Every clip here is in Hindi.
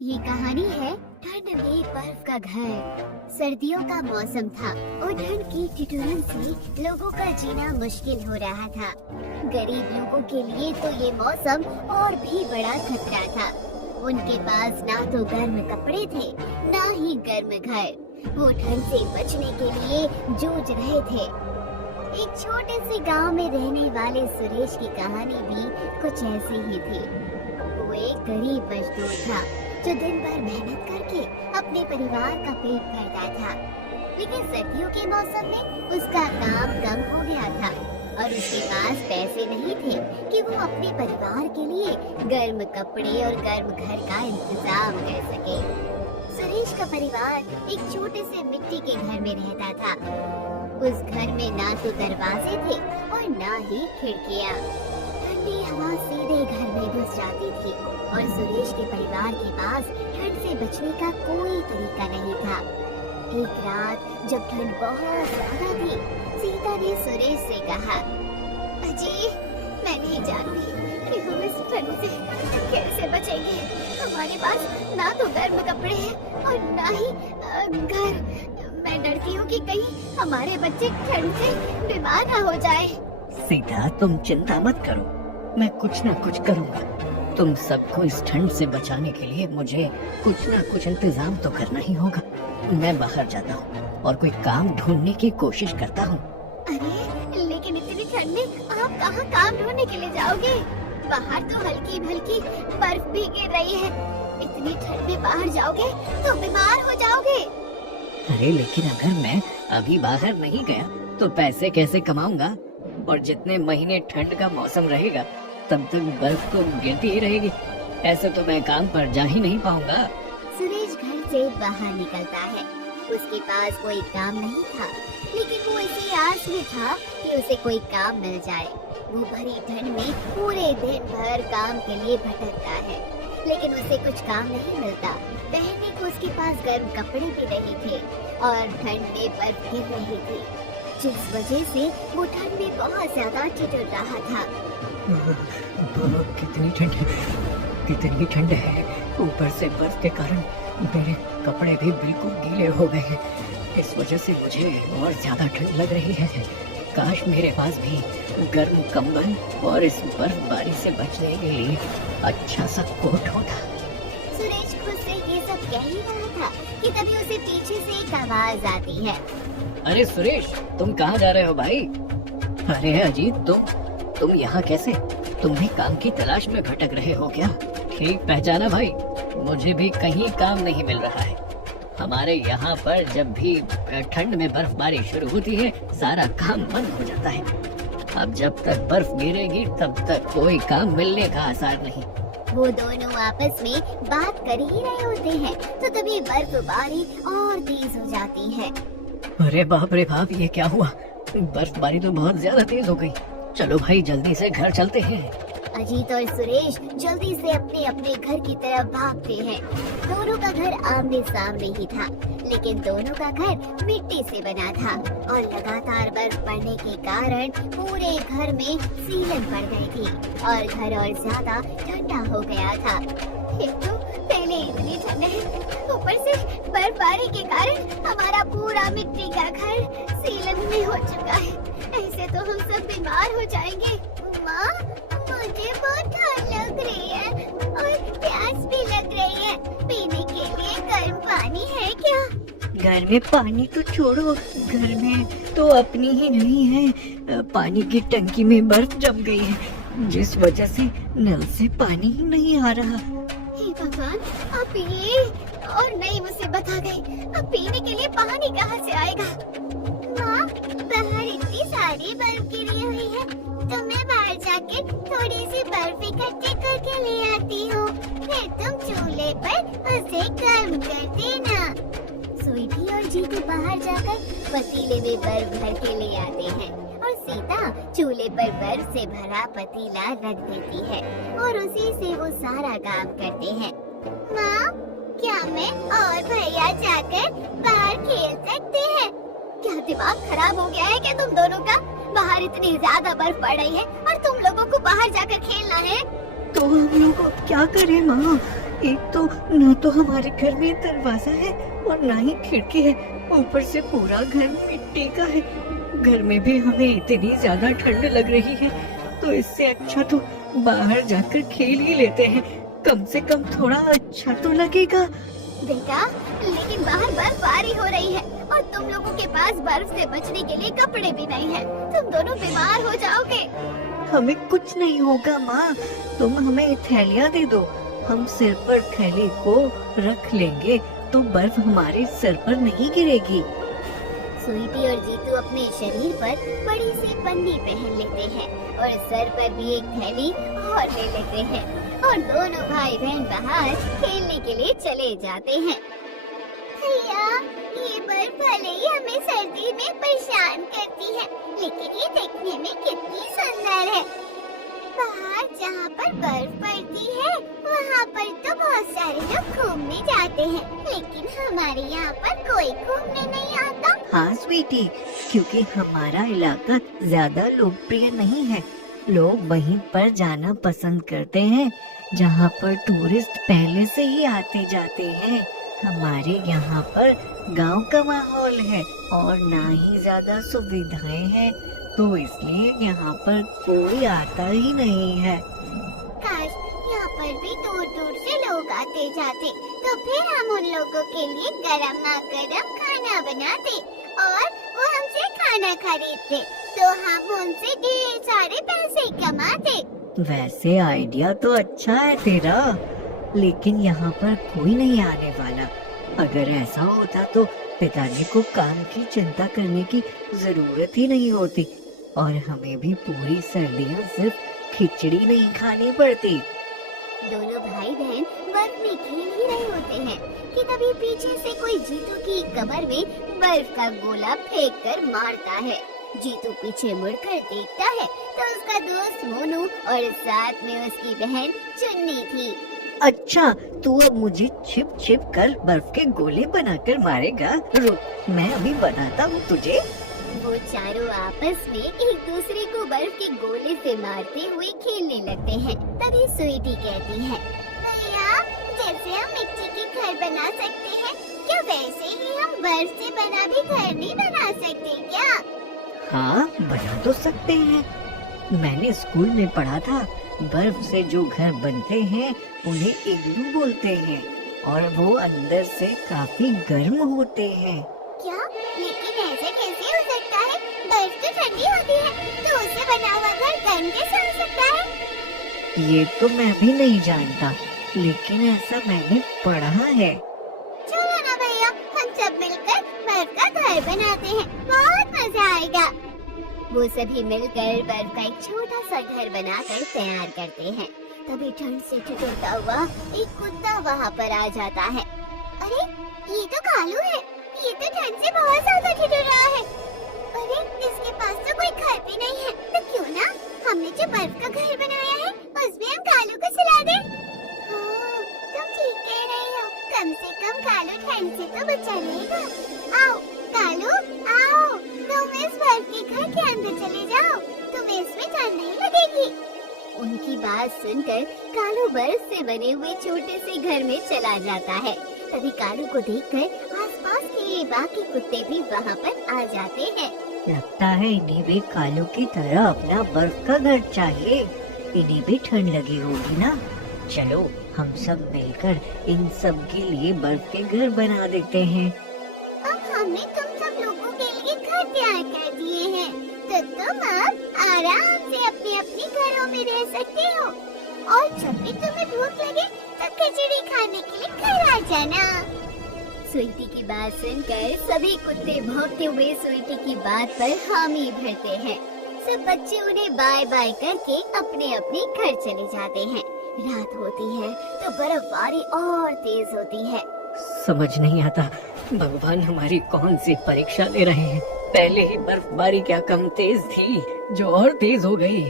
ये कहानी है ठंड में बर्फ का घर। सर्दियों का मौसम था और ठंड की ठिठुरन से लोगों का जीना मुश्किल हो रहा था। गरीब लोगों के लिए तो ये मौसम और भी बड़ा खतरा था। उनके पास ना तो गर्म कपड़े थे, ना ही गर्म घर। वो ठंड से बचने के लिए जूझ रहे थे। एक छोटे से गांव में रहने वाले सुरेश की कहानी भी कुछ ऐसी ही थी। वो एक गरीब मजदूर था जो दिन भर मेहनत करके अपने परिवार का पेट भरता था। लेकिन सर्दियों के मौसम में उसका काम कम हो गया था और उसके पास पैसे नहीं थे कि वो अपने परिवार के लिए गर्म कपड़े और गर्म घर का इंतजाम कर सके। सुरेश का परिवार एक छोटे से मिट्टी के घर में रहता था। उस घर में ना तो दरवाजे थे और ना ही खिड़कियाँ। ठंडी हवा सीधे घर में घुस जाती थी और सुरेश के परिवार के पास ठंड से बचने का कोई तरीका नहीं था। एक रात जब ठंड बहुत ज्यादा थी, सीता ने सुरेश से कहा, अजी, मैं नहीं जानती कि हम इस ठंड से कैसे बचेंगे। हमारे पास ना तो गर्म कपड़े हैं और ना ही घर। मैं डरती हूँ कि कहीं हमारे बच्चे ठंड से बीमार ना हो जाए। सीता, तुम चिंता मत करो, मैं कुछ ना कुछ करूँगा। तुम सबको इस ठंड से बचाने के लिए मुझे कुछ ना कुछ इंतजाम तो करना ही होगा। मैं बाहर जाता हूँ और कोई काम ढूंढने की कोशिश करता हूँ। अरे, लेकिन इतनी ठंड में आप कहाँ काम ढूंढने के लिए जाओगे? बाहर तो हल्की भल्की बर्फ भी गिर रही है। इतनी ठंड में बाहर जाओगे तो बीमार हो जाओगे। अरे लेकिन अगर मैं अभी बाहर नहीं गया तो पैसे कैसे कमाऊंगा? और जितने महीने ठंड का मौसम रहेगा तब तक बर्फ तो गिरती ही रहेगी। ऐसे तो मैं काम पर जा ही नहीं पाऊंगा। सुरेश घर से बाहर निकलता है। उसके पास कोई काम नहीं था, लेकिन वो इसी आस में था कि उसे कोई काम मिल जाए। वो भरी ठंड में पूरे दिन भर काम के लिए भटकता है, लेकिन उसे कुछ काम नहीं मिलता। पहनने को उसके पास गर्म कपड़े भी नहीं थे और ठंड में बर्फ गिर रही थी, जिस वजह से वो ठंड में बहुत ज्यादा ठिठुर रहा था। कितनी ठंड है, कितनी ठंड है। ऊपर से बर्फ के कारण मेरे कपड़े भी बिल्कुल गीले हो गए हैं। इस वजह से मुझे और ज्यादा ठंड लग रही है। काश मेरे पास भी गर्म कंबल और इस बर्फबारी से बचने के लिए अच्छा सा कोट होता। सुरेश खुद से ये सब कह ही रहा था कि तभी उसे पीछे से एक आवाज आती है। अरे सुरेश, तुम कहाँ जा रहे हो भाई? अरे अजीत, तुम यहाँ कैसे? तुम भी काम की तलाश में भटक रहे हो क्या? ठीक पहचाना भाई, मुझे भी कहीं काम नहीं मिल रहा है। हमारे यहाँ पर जब भी ठंड में बर्फबारी शुरू होती है सारा काम बंद हो जाता है। अब जब तक बर्फ गिरेगी तब तक कोई काम मिलने का आसार नहीं। वो दोनों आपस में बात कर ही रहे होते हैं तो तभी बर्फबारी और तेज हो जाती है। अरे बाप रे बाप, ये क्या हुआ? बर्फबारी तो बहुत ज्यादा तेज हो गई। चलो भाई, जल्दी से घर चलते हैं। अजीत और सुरेश जल्दी से अपने अपने घर की तरफ भागते हैं। दोनों का घर आमने सामने ही था, लेकिन दोनों का घर मिट्टी से बना था और लगातार बर्फ पड़ने के कारण पूरे घर में सीलन पड़ गई थी और घर और ज्यादा ठंडा हो गया था। एक तो पहले इतनी ठंड है, ऊपर से बर्फबारी के कारण हमारा पूरा मिट्टी का घर सीलन में हो चुका है। ऐसे तो हम सब बीमार हो जाएंगे। माँ, मुझे बहुत ठंड लग रही है और प्यास भी लग रही है। पीने के लिए गर्म पानी है क्या? घर में पानी तो छोड़ो, घर में तो अपनी ही नहीं है। पानी की टंकी में बर्फ जम गई है, जिस वजह से नल से पानी ही नहीं आ रहा। हे भगवान, अब ये और नई मुसीबत आ गई। अब पीने के लिए पानी कहाँ से आएगा? माँ, बाहर इतनी सारी बर्फ गिरी हुई है तो मैं बाहर जाके थोड़ी सी बर्फ इकट्ठी करके ले आती हूँ। फिर तुम चूल्हे पर उसे गर्म कर देना। स्वीटी और जीतू बाहर जाकर पतीले में बर्फ भर के ले आते हैं और सीता चूल्हे पर बर्फ से भरा पतीला रख देती है और उसी से वो सारा काम करते हैं। माँ, क्या मैं और भैया जाकर बाहर खेल सकते हैं? क्या दिमाग खराब हो गया है क्या तुम दोनों का? बाहर इतनी ज्यादा बर्फ पड़ रही है और तुम लोगों को बाहर जाकर खेलना है। तो हम लोग क्या करें माँ? एक तो ना तो हमारे घर में दरवाजा है और ना ही खिड़की है, ऊपर से पूरा घर मिट्टी का है। घर में भी हमें इतनी ज्यादा ठंड लग रही है, तो इससे अच्छा तो बाहर जाकर खेल ही लेते हैं, कम से कम थोड़ा अच्छा तो लगेगा। बेटा, लेकिन बाहर बर्फबारी हो रही है और तुम लोगों के पास बर्फ से बचने के लिए कपड़े भी नहीं हैं। तुम दोनों बीमार हो जाओगे। हमें कुछ नहीं होगा माँ, तुम हमें थैलियाँ दे दो, हम सिर पर थैली को रख लेंगे तो बर्फ हमारे सर पर नहीं गिरेगी। स्वीटी और जीतू अपने शरीर पर बड़ी सी पन्नी पहन लेते हैं और सर पर भी एक थैली और ले लेते हैं और दोनों भाई बहन बाहर खेलने के लिए चले जाते हैं। भैया, ये बर्फ भले ही हमें सर्दी में परेशान करती है, लेकिन ये देखने में कितनी सुंदर है। बाहर जहाँ पर बर्फ पड़ती है वहाँ पर तो बहुत सारे लोग घूमने जाते हैं, लेकिन हमारे यहाँ पर कोई घूमने नहीं आता। हाँ स्वीटी, क्योंकि हमारा इलाका ज्यादा लोकप्रिय नहीं है, लोग वहीं पर जाना पसंद करते हैं जहाँ पर टूरिस्ट पहले से ही आते जाते हैं। हमारे यहाँ पर गांव का माहौल है और ना ही ज्यादा सुविधाएं हैं, तो इसलिए यहाँ पर कोई आता ही नहीं है। काश यहाँ पर भी दूर दूर से लोग आते जाते, तो फिर हम उन लोगों के लिए गरम खाना बनाते और वो हमसे खाना खरीदते, तो हम उनसे ढेर सारे पैसे कमाते। वैसे आइडिया तो अच्छा है तेरा, लेकिन यहाँ पर कोई नहीं आने वाला। अगर ऐसा होता तो पिताजी को काम की चिंता करने की जरूरत ही नहीं होती और हमें भी पूरी सर्दियाँ सिर्फ खिचड़ी नहीं खानी पड़ती। दोनों भाई बहन बर्फ में खेल ही रहे होते हैं कि तभी पीछे से कोई जीतू की कमर में बर्फ का गोला फेंक कर मारता है। जीतू पीछे मुड़कर देखता है तो उसका दोस्त मोनू और साथ में उसकी बहन चुन्नी थी। अच्छा, तू अब मुझे छिप छिप कर बर्फ के गोले बनाकर मारेगा? रुक, मैं अभी बताता हूँ तुझे। वो चारों आपस में एक दूसरे को बर्फ के गोले से मारते हुए खेलने लगते हैं। तभी स्वीटी कहती है, भैया, जैसे हम मिट्टी के घर बना सकते हैं, क्या वैसे ही हम बर्फ से बना भी घर नहीं बना सकते क्या? हाँ, बना तो सकते हैं। मैंने स्कूल में पढ़ा था, बर्फ से जो घर बनते हैं उन्हें इग्लू बोलते हैं और वो अंदर से काफी गर्म होते हैं। क्या? लेकिन ऐसे कैसे हो सकता है? बर्फ तो ठंडी होती है, तो उससे बना हुआ घर गर्म कैसे हो सकता है? ये तो मैं भी नहीं जानता, लेकिन ऐसा मैंने पढ़ा है। चलो ना भैया, हम सब मिलकर बर्फ का घर बनाते हैं, बहुत मजा आएगा। वो सभी मिलकर बर्फ का एक छोटा सा घर बनाकर तैयार करते हैं। तभी ठंड से ठिठुरता हुआ एक कुत्ता वहाँ पर आ जाता है। अरे, ये तो कालू है, ये तो ठंड से बहुत ज्यादा ठिठुर रहा है। अरे, इसके पास तो कोई घर भी नहीं है, तो क्यों ना हमने जो बर्फ का घर बनाया है उसमें हम कालू को सुला दें। हाँ, तुम ठीक कह रही हो, कम से कम कालू ठंड से तो बचा रहेगा। आओ कालू, आओ, तुम इस बर्फ के घर के अंदर चले जाओ, तुम्हें इसमें ठंड नहीं लगेगी। उनकी बात सुनकर कालू बर्फ से बने हुए छोटे से घर में चला जाता है। तभी कालू को देखकर आसपास के बाकी कुत्ते भी वहाँ पर आ जाते हैं। लगता है इन्हें भी कालू की तरह अपना बर्फ का घर चाहिए, इन्हें भी ठंड लगी होगी ना। चलो हम सब मिलकर इन सब के लिए बर्फ के घर बना देते हैं। अब हमने तुम सब लोगों के लिए घर तैयार कर दिए हैं, तो तुम अब आराम से अपने अपने घरों में रह सकते हो और जब भी तुम्हें भूख लगे तो खिचड़ी खाने के लिए घर आ जाना। स्वीटी की बात सुनकर सभी कुत्ते भौंकते हुए स्वीटी की बात पर हामी भरते हैं। सब बच्चे उन्हें बाय बाय करके अपने अपने घर चले जाते हैं। रात होती है तो बर्फबारी और तेज होती है। समझ नहीं आता भगवान हमारी कौन सी परीक्षा ले रहे हैं। पहले ही बर्फबारी क्या कम तेज थी जो और तेज हो गई,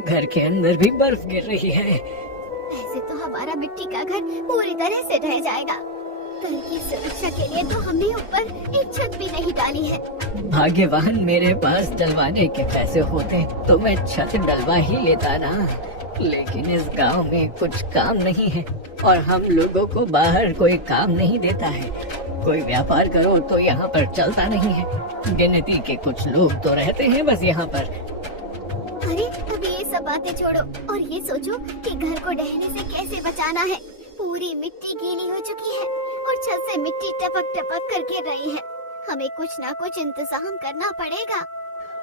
घर के अंदर भी बर्फ गिर रही है। वैसे तो हमारा मिट्टी का घर पूरी तरह से ढह जाएगा, घर की सुरक्षा के लिए तो हमने ऊपर एक छत भी नहीं डाली है। भाग्यवान मेरे पास डलवाने के पैसे होते तो मैं छत डलवा ही लेता ना। लेकिन इस गांव में कुछ काम नहीं है और हम लोगों को बाहर कोई काम नहीं देता है। कोई व्यापार करो तो यहाँ पर चलता नहीं है। गिनती के कुछ लोग तो रहते हैं बस यहाँ पर। अरे अब ये सब बातें छोड़ो और ये सोचो कि घर को ढहने से कैसे बचाना है। पूरी मिट्टी गीली हो चुकी है और छत से मिट्टी टपक टपक कर गिर रही है। हमें कुछ ना कुछ इंतजाम करना पड़ेगा।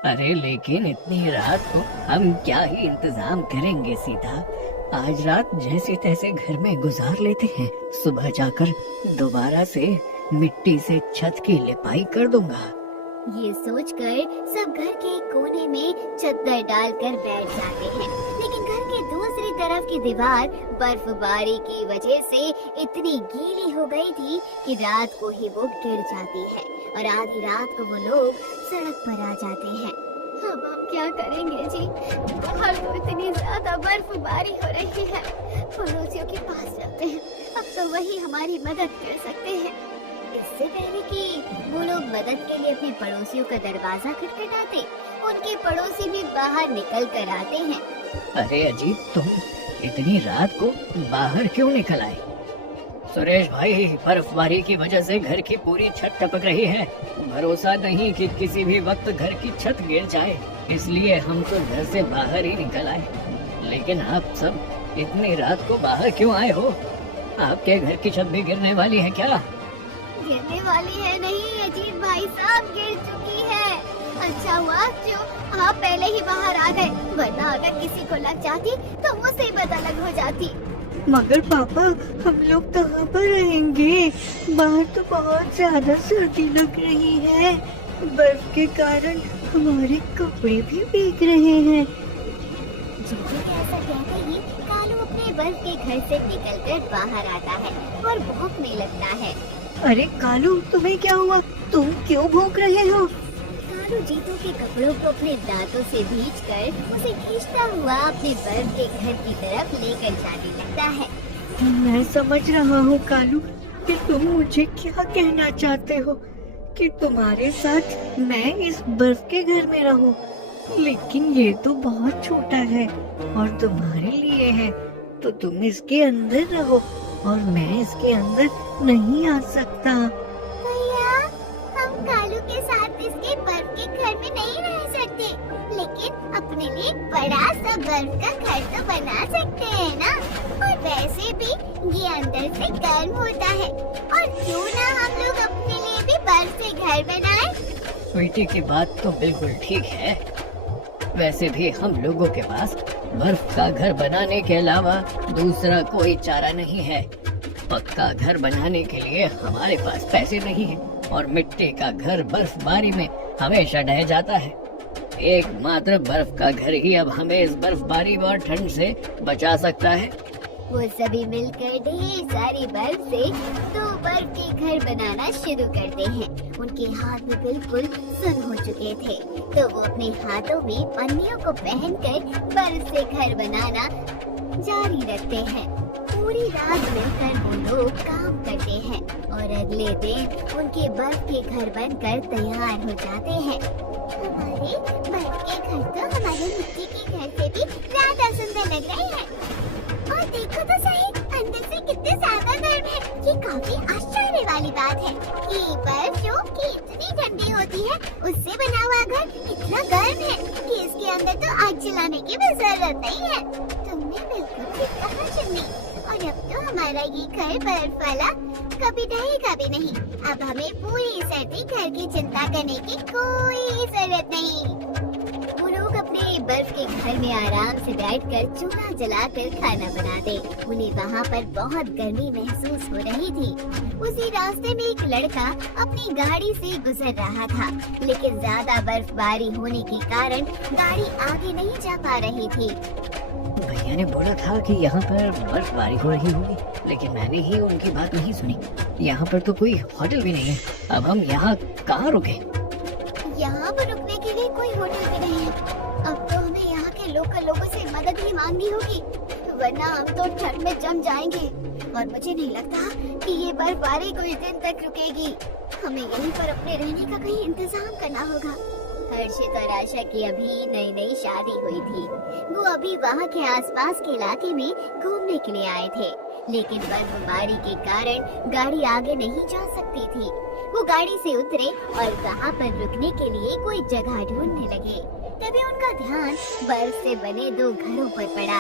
अरे लेकिन इतनी रात को हम क्या ही इंतजाम करेंगे सीता। आज रात जैसे तैसे घर में गुजार लेते हैं। सुबह जाकर दोबारा से मिट्टी से छत की लिपाई कर दूंगा। ये सोचकर सब घर के कोने में चद्दर डालकर बैठ जाते हैं, लेकिन घर के दूसरी तरफ की दीवार बर्फबारी की वजह से इतनी गीली हो गई थी कि रात को ही वो गिर जाती है और आधी रात को वो लोग सड़क पर आ जाते हैं। अब हम क्या करेंगे जी? बाहर तो इतनी ज्यादा बर्फबारी हो रही है। पड़ोसियों के पास चलते हैं, अब तो वही हमारी मदद कर सकते हैं। इससे पहले कि वो लोग मदद के लिए अपने पड़ोसियों का दरवाजा खटखटाते, उनके पड़ोसी भी बाहर निकल कर आते हैं। अरे अजीत, तुम इतनी रात को बाहर क्यों निकल आए? सुरेश भाई, बर्फबारी की वजह से घर की पूरी छत टपक रही है। भरोसा नहीं कि किसी भी वक्त घर की छत गिर जाए, इसलिए हम तो घर से बाहर ही निकल आए। लेकिन आप सब इतनी रात को बाहर क्यों आए हो? आपके घर की छत भी गिरने वाली है क्या? गिरने वाली है नहीं अजीत भाई साहब, गिर चुकी है। अच्छा हुआ जो आप पहले ही बाहर आ गए, वरना अगर किसी को लग जाती तो मुसीबत अलग हो जाती। मगर पापा, हम लोग कहाँ पर रहेंगे? बाहर तो बहुत ज्यादा सर्दी लग रही है। बर्फ के कारण हमारे कपड़े भी भीग रहे हैं। जीतू के ऐसा कहते ही कालू अपने बर्फ के घर से निकलकर बाहर आता है और भौंकने लगता है। अरे कालू, तुम्हें क्या हुआ? तुम क्यों भौंक रहे हो? कालू जीतू के कपड़ों को अपने दांतों से भींचकर उसे खींचता हुआ अपने बर्फ के घर की तरफ लेकर जाने लगता है। मैं समझ रहा हूँ कालू कि तुम मुझे क्या कहना चाहते हो, कि तुम्हारे साथ मैं इस बर्फ के घर में रहूं। लेकिन ये तो बहुत छोटा है और तुम्हारे लिए है, तो तुम इसके अंदर रहो और मैं इसके अंदर नहीं आ सकता। भैया, हम कालू के साथ इसके बर्फ के घर में नहीं रह सकते, लेकिन अपने लिए बड़ा सा बर्फ का घर तो बना सकते हैं ना। और वैसे भी ये अंदर से गर्म होता है, और क्यों ना हम लोग अपने लिए भी बर्फ से घर बनाएं? स्वीटी की बात तो बिल्कुल ठीक है। वैसे भी हम लोगों के पास बर्फ का घर बनाने के अलावा दूसरा कोई चारा नहीं है। पक्का घर बनाने के लिए हमारे पास पैसे नहीं है और मिट्टी का घर बर्फबारी में हमेशा ढह जाता है। एकमात्र बर्फ का घर ही अब हमें इस बर्फबारी और ठंड से बचा सकता है। वो सभी मिलकर ढेर सारी बर्फ से दो बर्फ के घर बनाना शुरू करते हैं। उनके हाथ में बिल्कुल सुन हो चुके थे, तो वो अपने हाथों में पन्नियों को पहनकर बर्फ से घर बनाना जारी रखते हैं। पूरी रात मिलकर वो लोग काम करते हैं और अगले दिन उनके बर्फ के घर बनकर तैयार हो जाते हैं। हमारे बर्फ के घर तो हमारे मिट्टी के घर से भी ज्यादा सुंदर लग रहे हैं। और देखो तो सही, अंदर से कितने ज्यादा गर्म है। ये काफी आश्चर्य वाली बात है कि बर्फ जो कि इतनी ठंडी होती है, उससे बना हुआ घर इतना गर्म है कि इसके अंदर तो आग जलाने की भी जरूरत नहीं है। तुमने बिल्कुल ठीक कहा चन्नी, और अब तो हमारा ये घर बर्फ वाला कभी ढहेगा भी नहीं। अब हमें पूरी सर्दी घर की चिंता करने की कोई जरूरत नहीं। वो लोग अपने बर्फ के घर में आराम से बैठकर चूल्हा जलाकर खाना बनाते। उन्हें वहाँ पर बहुत गर्मी महसूस हो रही थी। उसी रास्ते में एक लड़का अपनी गाड़ी से गुजर रहा था, लेकिन ज्यादा बर्फबारी होने के कारण गाड़ी आगे नहीं जा पा रही थी। भैया ने बोला था कि यहाँ पर बर्फबारी हो रही होगी, लेकिन मैंने ही उनकी बात नहीं सुनी। यहाँ पर तो कोई होटल भी नहीं है। अब हम यहाँ कहाँ रुके? यहाँ पर रुकने के लिए कोई होटल भी नहीं है। अब तो हमें यहाँ के लोकल लोगों से मदद ही मांगनी होगी, वरना हम तो ठंड में जम जाएंगे। और मुझे नहीं लगता कि ये बर्फबारी कुछ दिन तक रुकेगी। हमें यहीं पर अपने रहने का कहीं इंतजाम करना होगा। हर्षित और आशा की अभी नई नई शादी हुई थी। वो अभी वहाँ के आसपास के इलाके में घूमने के लिए आए थे, लेकिन बर्फबारी के कारण गाड़ी आगे नहीं जा सकती थी। वो गाड़ी से उतरे और वहाँ पर रुकने के लिए कोई जगह ढूंढने लगे। तभी उनका ध्यान बर्फ से बने 2 घरों पर पड़ा।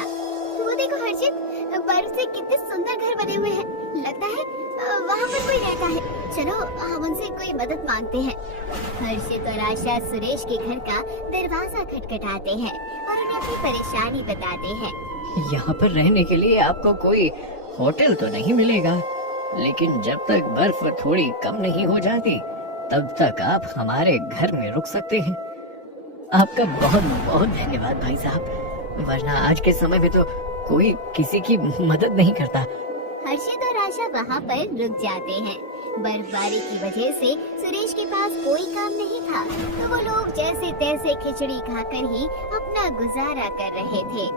वो देखो हर्षित, बर्फ से कितने सुंदर घर बने हुए हैं। लगता है वहाँ पर कोई रहता है। चलो हम उनसे कोई मदद मांगते हैं। हर्षित और आशा सुरेश के घर का दरवाजा खटखटाते हैं और उन्हें अपनी परेशानी बताते हैं। यहाँ पर रहने के लिए आपको कोई होटल तो नहीं मिलेगा, लेकिन जब तक बर्फ थोड़ी कम नहीं हो जाती तब तक आप हमारे घर में रुक सकते हैं। आपका बहुत बहुत धन्यवाद भाई साहब, वरना आज के समय में तो कोई किसी की मदद नहीं करता। हर्षित और आशा वहाँ पर रुक जाते हैं। बर्फबारी की वजह से सुरेश के पास कोई काम नहीं था, तो वो लोग जैसे तैसे खिचड़ी खाकर ही अपना गुजारा कर रहे थे।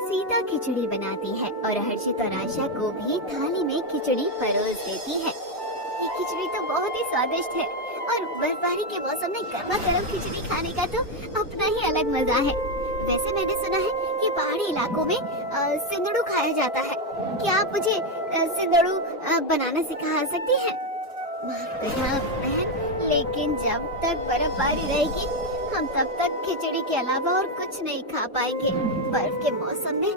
सीता खिचड़ी बनाती है और हर्षित और आशा को भी थाली में खिचड़ी परोस देती है। ये खिचड़ी तो बहुत ही स्वादिष्ट है और बर्फबारी के मौसम में गर्मा गर्म खिचड़ी खाने का तो अपना ही अलग मजा है। वैसे मैंने सुना है कि पहाड़ी इलाकों में सिंदड़ू खाया जाता है। क्या आप मुझे सिंदड़ू बनाना सिखा सकती हैं? माफ करना बहन, लेकिन जब तक बर्फबारी रहेगी हम तब तक खिचड़ी के अलावा और कुछ नहीं खा पाएंगे। बर्फ के मौसम में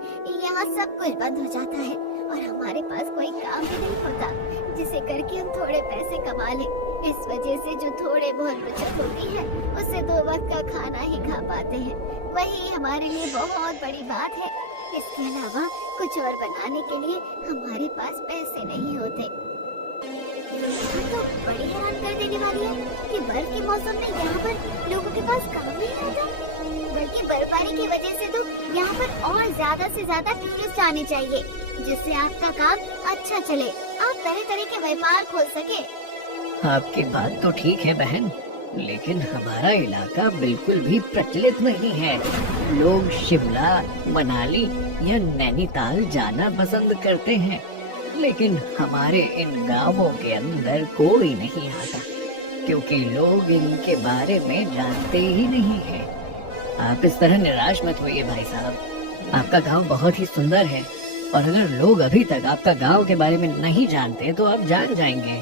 यहाँ सब कुछ बंद हो जाता है और हमारे पास कोई काम भी नहीं होता जिसे करके हम थोड़े पैसे कमा लें। इस वजह से जो थोड़े बहुत बचत होती है उससे 2 वक्त का खाना ही खा पाते हैं। वही हमारे लिए बहुत बड़ी बात है। इसके अलावा कुछ और बनाने के लिए हमारे पास पैसे नहीं होते। तो बड़ी हैरान कर देने वाली है कि बर्फ के मौसम में यहाँ पर लोगों के पास काम नहीं रहता, बल्कि बर्फबारी की वजह से तो यहाँ पर और ज्यादा से ज्यादा टूरिस्ट आने चाहिए, जिससे आपका काम अच्छा चले, आप तरह तरह के व्यापार खोल सके। आपकी बात तो ठीक है बहन, लेकिन हमारा इलाका बिल्कुल भी प्रचलित नहीं है। लोग शिमला, मनाली या नैनीताल जाना पसंद करते हैं, लेकिन हमारे इन गांवों के अंदर कोई नहीं आता, क्योंकि लोग इनके बारे में जानते ही नहीं है। आप इस तरह निराश मत होइए भाई साहब, आपका गांव बहुत ही सुंदर है और अगर लोग अभी तक आपका गांव के बारे में नहीं जानते तो आप जान जाएंगे।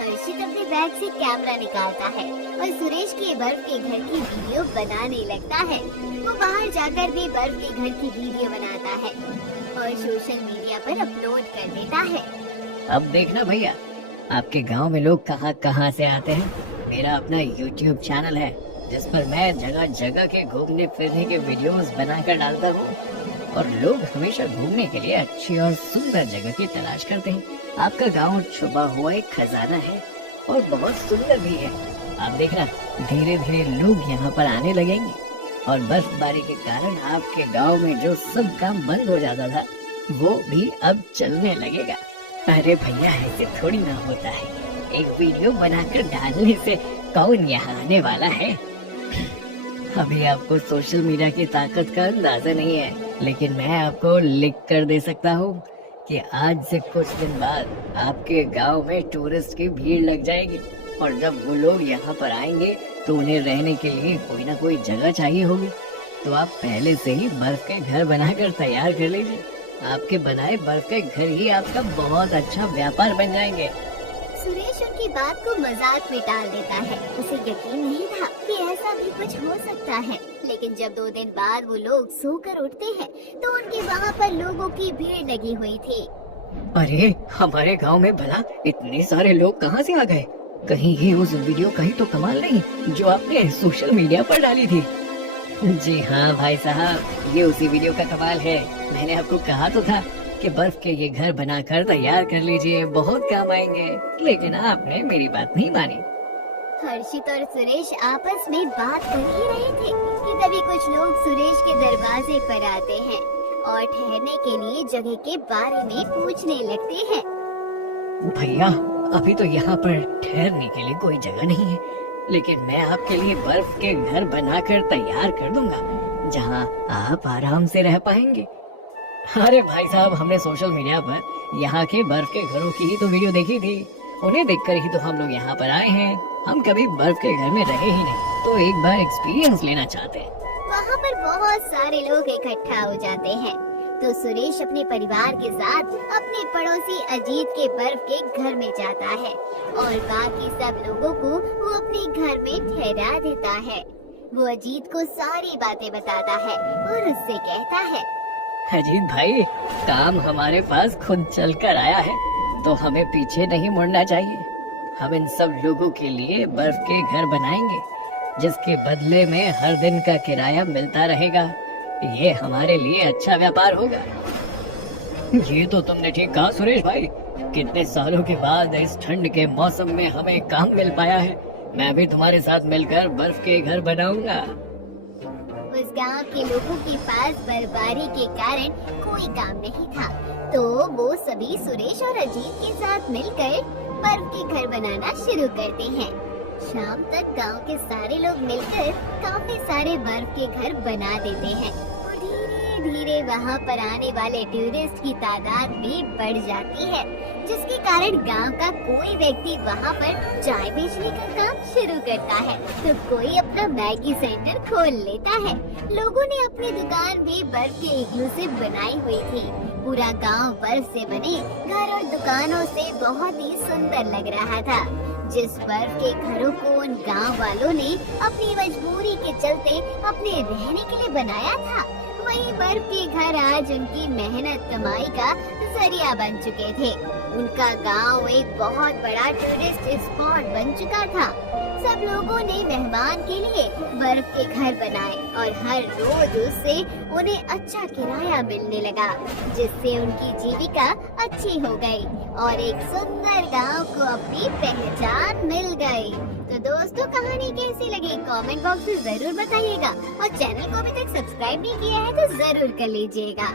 हर्षित अपने बैग से कैमरा निकालता है और सुरेश के बर्फ के घर की वीडियो बनाने लगता है। वो बाहर जाकर भी बर्फ के घर की वीडियो बनाता है और सोशल मीडिया पर अपलोड कर देता है। अब देखना भैया, आपके गांव में लोग कहां कहां से आते हैं। मेरा अपना YouTube चैनल है जिस पर मैं जगह जगह के घूमने फिरने के वीडियोस बनाकर डालता हूँ और लोग हमेशा घूमने के लिए अच्छी और सुंदर जगह की तलाश करते हैं। आपका गांव छुपा हुआ एक खजाना है और बहुत सुंदर भी है। आप देखना, धीरे धीरे लोग यहाँ पर आने लगेंगे और बर्फबारी के कारण आपके गांव में जो सब काम बंद हो जाता था वो भी अब चलने लगेगा। अरे भैया, ऐसे थोड़ी ना होता है, एक वीडियो बनाकर डालने से कौन यहाँ आने वाला है। अभी आपको सोशल मीडिया की ताकत का अंदाजा नहीं है, लेकिन मैं आपको लिख कर दे सकता हूँ कि आज से कुछ दिन बाद आपके गांव में टूरिस्ट की भीड़ लग जाएगी और जब वो लोग यहाँ पर आएंगे तो उन्हें रहने के लिए कोई ना कोई जगह चाहिए होगी। तो आप पहले से ही बर्फ के घर बनाकर तैयार कर लीजिए। आपके बनाए बर्फ के घर ही आपका बहुत अच्छा व्यापार बन जाएंगे। सुरेश उनकी बात को मजाक में टाल देता है। उसे यकीन नहीं था कि ऐसा भी कुछ हो सकता है, लेकिन जब 2 दिन बाद वो लोग सोकर उठते हैं तो उनके वहाँ पर लोगों की भीड़ लगी हुई थी। अरे, हमारे गांव में भला इतने सारे लोग कहाँ से आ गए? कहीं ये उस वीडियो का ही तो कमाल नहीं जो आपने सोशल मीडिया पर डाली थी? जी हाँ भाई साहब, ये उसी वीडियो का कमाल है। मैंने आपको कहा तो था कि बर्फ के ये घर बनाकर तैयार कर लीजिए, बहुत काम आएंगे, लेकिन आपने मेरी बात नहीं मानी। हर्षित और सुरेश आपस में बात कर ही रहे थे कि तभी कुछ लोग सुरेश के दरवाजे पर आते हैं और ठहरने के लिए जगह के बारे में पूछने लगते हैं। भैया, अभी तो यहाँ पर ठहरने के लिए कोई जगह नहीं है, लेकिन मैं आपके लिए बर्फ के घर बनाकर तैयार कर दूंगा जहाँ आप आराम से रह पाएंगे। अरे भाई साहब, हमने सोशल मीडिया पर यहाँ के बर्फ के घरों की ही तो वीडियो देखी थी, उन्हें देखकर ही तो हम लोग यहाँ पर आए हैं। हम कभी बर्फ के घर में रहे ही नहीं। तो एक बार एक्सपीरियंस लेना चाहते हैं। वहाँ पर बहुत सारे लोग इकट्ठा हो जाते हैं, तो सुरेश अपने परिवार के साथ अपने पड़ोसी अजीत के बर्फ के घर में जाता है और बाकी सब लोगों को वो अपने घर में ठहरा देता है। वो अजीत को सारी बातें बताता है और उससे कहता है, अजीत भाई, काम हमारे पास खुद चल कर आया है, तो हमें पीछे नहीं मुड़ना चाहिए। हम इन सब लोगों के लिए बर्फ के घर बनाएंगे, जिसके बदले में हर दिन का किराया मिलता रहेगा। ये हमारे लिए अच्छा व्यापार होगा। ये तो तुमने ठीक कहा सुरेश भाई। कितने सालों के बाद इस ठंड के मौसम में हमें काम मिल पाया है। मैं भी तुम्हारे साथ मिलकर बर्फ के घर बनाऊंगा। उस गांव के लोगों के पास बर्फबारी के कारण कोई काम नहीं था, तो वो सभी सुरेश और अजीत के साथ मिलकर बर्फ के घर बनाना शुरू करते हैं। शाम तक गांव के सारे लोग मिलकर काफी सारे बर्फ के घर बना देते हैं और धीरे धीरे वहां पर आने वाले टूरिस्ट की तादाद भी बढ़ जाती है, जिसके कारण गांव का कोई व्यक्ति वहां पर चाय बेचने का काम शुरू करता है, तो कोई अपना मैगी सेंटर खोल लेता है। लोगों ने अपनी दुकान भी बर्फ के इग्लू से बनाई हुई थी। पूरा गांव बर्फ से बने घर और दुकानों से बहुत ही सुंदर लग रहा था। जिस बर्फ के घरों को उन गांव वालों ने अपनी मजबूरी के चलते अपने रहने के लिए बनाया था, वही बर्फ के घर आज उनकी मेहनत कमाई का जरिया बन चुके थे। उनका गांव एक बहुत बड़ा टूरिस्ट स्पॉट बन चुका था। सब लोगों ने मेहमान के लिए बर्फ के घर बनाए और हर रोज उससे उन्हें अच्छा किराया मिलने लगा, जिससे उनकी जीविका अच्छी हो गई और एक सुंदर गांव को अपनी पहचान मिल गई। तो दोस्तों, कहानी कैसी लगी कमेंट बॉक्स में जरूर बताइएगा और चैनल को अभी तक सब्सक्राइब नहीं किया है तो जरूर कर लीजिएगा।